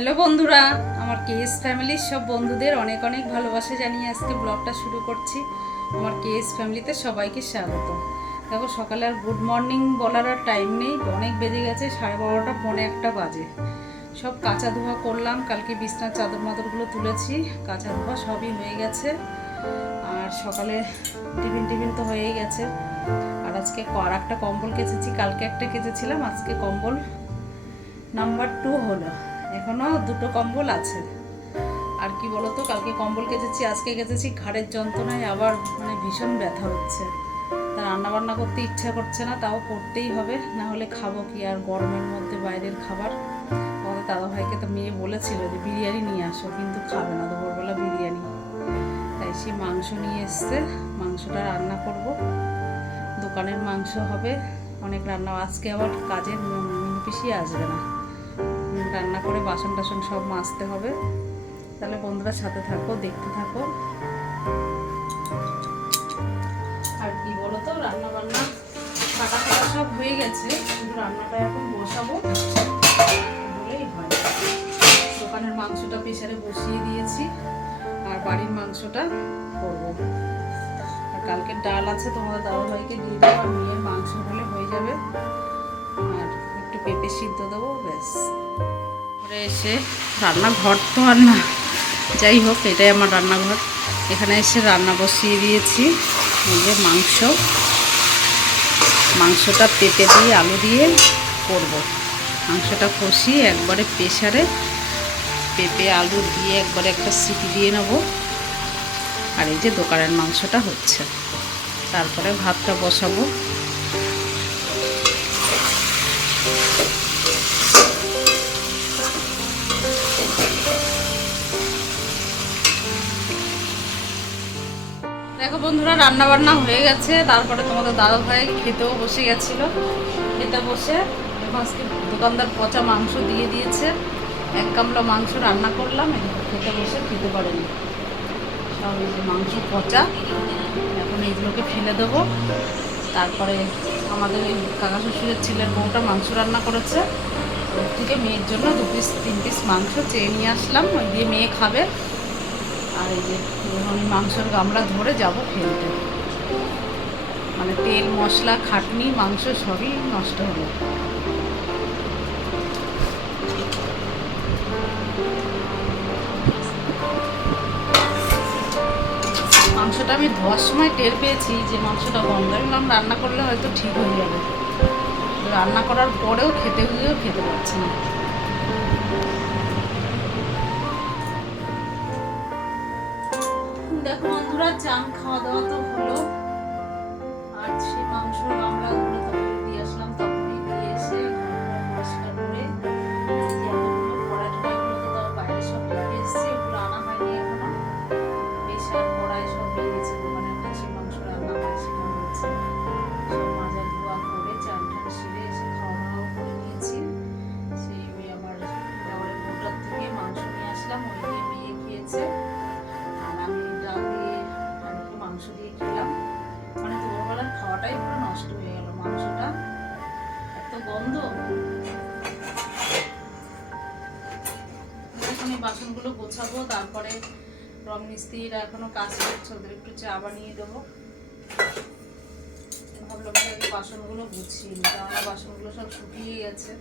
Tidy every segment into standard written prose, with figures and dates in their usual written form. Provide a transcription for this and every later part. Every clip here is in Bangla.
হ্যালো বন্ধুরা, আমার কেএস ফ্যামিলির সব বন্ধুদের অনেক অনেক ভালোবাসা জানিয়ে আজকে ব্লগটা শুরু করছি। আমার কেএস ফ্যামিলিতে সবাইকে স্বাগত। দেখো, সকালে আর গুড মর্নিং বলার আর টাইম নেই, অনেক বেজে গেছে, 12:30 পৌনে 1 বাজে। সব কাঁচা ধোয়া করলাম, কালকে বিছনার চাদর মাদরগুলো তুলেছি, কাঁচা ধোয়া সবই হয়ে গেছে। আর সকালে টিফিন তো হয়েই গেছে। আর আজকে আর একটা কম্বল কেচেছি, কালকে একটা কেচেছিলাম, আজকে কম্বল নাম্বার 2 হলো। এখনো 2টো কম্বল আছে। আর কি বলতো, কালকে কম্বল কেচেছি, আজকে কেচেছি, ঘাড়ের যন্ত্রণায় আবার ভীষণ ব্যথা হচ্ছে। তা রান্না বান্না করতে ইচ্ছা করছে না, তাও করতেই হবে, না হলে খাবো কি আর গরমের মধ্যে বাইরের খাবার। আমাদের দাদাভাইকে তো মেয়ে বলেছিল যে বিরিয়ানি নিয়ে আসো, কিন্তু খাবে না দুপুরবেলা বিরিয়ানি। তাই সে মাংস নিয়ে এসছে, মাংসটা রান্না করব। দোকানের মাংস হবে, অনেক রান্না। আজকে আবার কাজের পিসি আসবে না, রান্না করে বাসন টাসন সব মাজতে হবে। তাহলে বন্ধুরা সাথে থাকো, দেখতে থাকো। আর কি বলতো, রান্না বান্না কাটা কাটা সব হয়ে গেছে, কিন্তু রান্নাটা এখন বসাবো বলেই হয়। দোকানের মাংসটা প্রেসারে বসিয়ে দিয়েছি, আর বাড়ির মাংসটা করবো। আর কালকে ডাল আছে, তোমাদের দাদাভাইকে দিয়ে দেবো, আর মেয়ের মাংস হলে হয়ে যাবে। আর একটু পেঁপে সিদ্ধ দেবো, ব্যাস। পরে এসে রান্নাঘর তো আর না, যাই হোক, এটাই আমার রান্নাঘর। এখানে এসে রান্না বসিয়ে দিয়েছি। এই যে মাংসটা পেঁপে দিয়ে আলু দিয়ে করব। মাংসটা কষিয়ে একবারে প্রেসারে পেঁপে আলু দিয়ে একবারে একটা সিটি দিয়ে নেব। আর এই যে দোকানের মাংসটা হচ্ছে, তারপরে ভাতটা বসাবো। দেখো বন্ধুরা, রান্না বান্না হয়ে গেছে। তারপরে তোমাদের দাদাভাই খেতেও বসে গেছিলো। খেতে বসে আজকে দোকানদার পচা মাংস দিয়ে দিয়েছে, 1 গামলা মাংস রান্না করলাম। খেতে বসে খেতে পারেনি, সব এই যে মাংস পচা। এখন এইগুলোকে ফেলে দেবো। তারপরে আমাদের এই কাকা শ্বশুরের ছেলের বউটা মাংস রান্না করেছে, ওর থেকে মেয়ের জন্য 2 পিস 3 পিস মাংস চেয়ে নিয়ে আসলাম, ওই দিয়ে মেয়ে খাবে। আর এই যে আমি মাংসের গামলা ধরে যাব ফেলতে, তেল মশলা খাটনি মাংস সবই নষ্ট হলো। মাংসটা আমি ধোয়ার সময় টের পেয়েছি যে মাংসটা গন্ধ। আমি রান্না করলে হয়তো ঠিক হয়ে যাবে, রান্না করার পরেও খেতে গিয়েও খেতে পারছি না। দেখো বন্ধুরা, চান খাওয়া দাওয়া তো হলো। আর সেই মাংসর গামলাগুলো তো দিয়ে আসলাম, তখনই দিয়ে এসে পরিষ্কার করে কড়াই টড়াইগুলো তো তাও বাইরে সব রেখে এসেছি, ওগুলো আনা হয়নি এখনো। প্রেশার কড়াই সব বেরিয়েছে, দোকানের কাছে মাংস রান্না হয় সেটা হয়েছে। সব মাজা ধোয়া করে চান টান সেরে এসে খাওয়া দাওয়া করে নিয়েছি। সেই আমার দেওয়ারের বউটার থেকে মাংস নিয়ে আসলাম, ওই দিয়ে মেয়ে খেয়েছে। আর আমি ডাল দিয়ে আর একটু মাংস দিয়ে খেলাম। দুপুরবেলার খাওয়াটাই পুরো নষ্ট হয়ে গেল, মাংসটা এত গন্ধ। এখন এই বাসনগুলো গোছাবো, তারপরে রং মিস্ত্রিরা এখনো কাজ করছে, ওদের একটু চা বানিয়ে দেবো। ভাবলাম বাসনগুলো গুছিয়ে নিই, কারণ বাসনগুলো সব শুকিয়ে গেছে।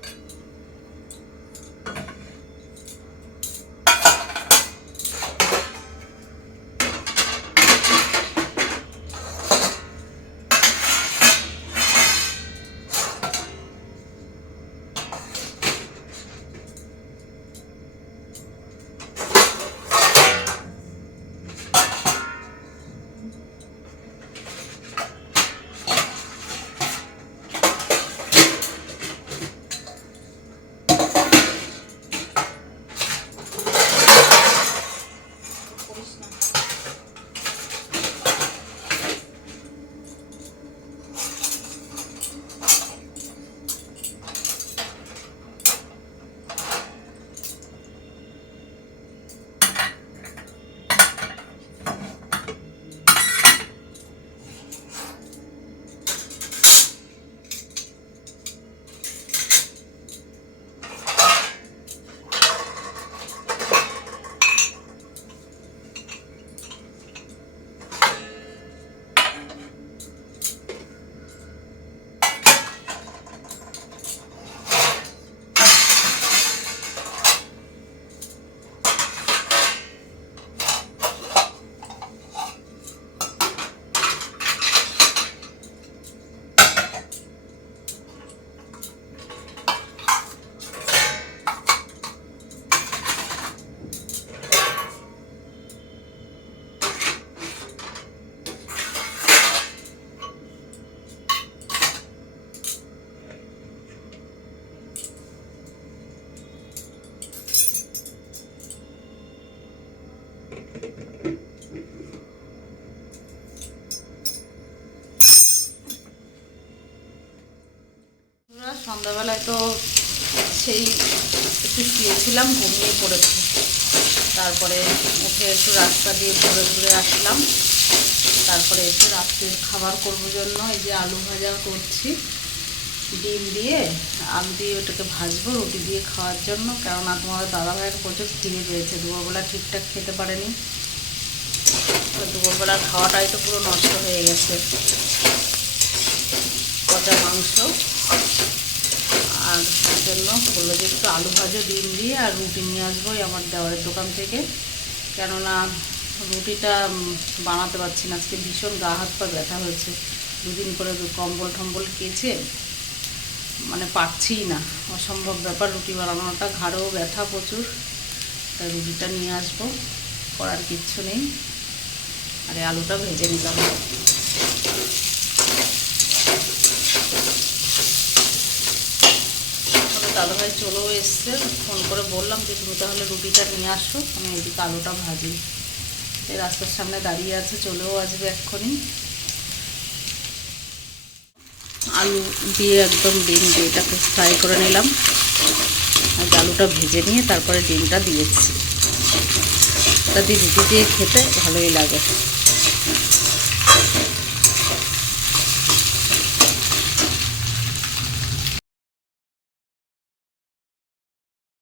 একটু শুয়েছিলাম, ঘুমিয়ে পড়েছি। তারপরে উঠে একটু রাস্তা দিয়ে ঘুরে ঘুরে আসলাম। তারপরে এসে রাত্রের খাবার করবার জন্য এই যে আলু ভাজা করছি, ডিম দিয়ে আলু দিয়ে ওটাকে ভাজবো রুটি দিয়ে খাওয়ার জন্য। কেননা তোমাদের দাদাভাইয়ের প্রচুর খিদে পেয়েছে, দুপুরবেলা ঠিকঠাক খেতে পারেনি। দুপুরবেলার খাওয়াটাই তো পুরো নষ্ট হয়ে গেছে, পচা মাংস। আর সেই জন্য বললো যে একটু আলু ভাজা ডিম দিয়ে আর রুটি নিয়ে আসবো আমার দেওয়ারের দোকান থেকে। কেননা রুটিটা বানাতে পারছি না, আজকে ভীষণ গা হাত পা ব্যথা হয়েছে। দুদিন করে কম্বল টম্বল খেয়েছে, মানে পারছিই না, অসম্ভব ব্যাপার রুটি বানানোটা। ঘাড়েও ব্যথা প্রচুর, তাই রুটিটা নিয়ে আসবো, করার কিচ্ছু নেই। আর এই আলুটা ভেজে নিলাম। দাদাভাই চলেও এসছে, ফোন করে বললাম যে তুমি তাহলে রুটিটা নিয়ে আসো, আমি এদিকে আলুটা ভাজি। এই রাস্তার সামনে দাঁড়িয়ে আছে, চলেও আসবে এক্ষুনি। আলু দিয়ে একদম ডিম দিয়ে এটাকে ফ্রাই করে নিলাম। আর আলুটা ভেজে নিয়ে তারপরে ডিমটা দিয়েছি। এটা দিয়ে রুটি দিয়ে খেতে ভালোই লাগে।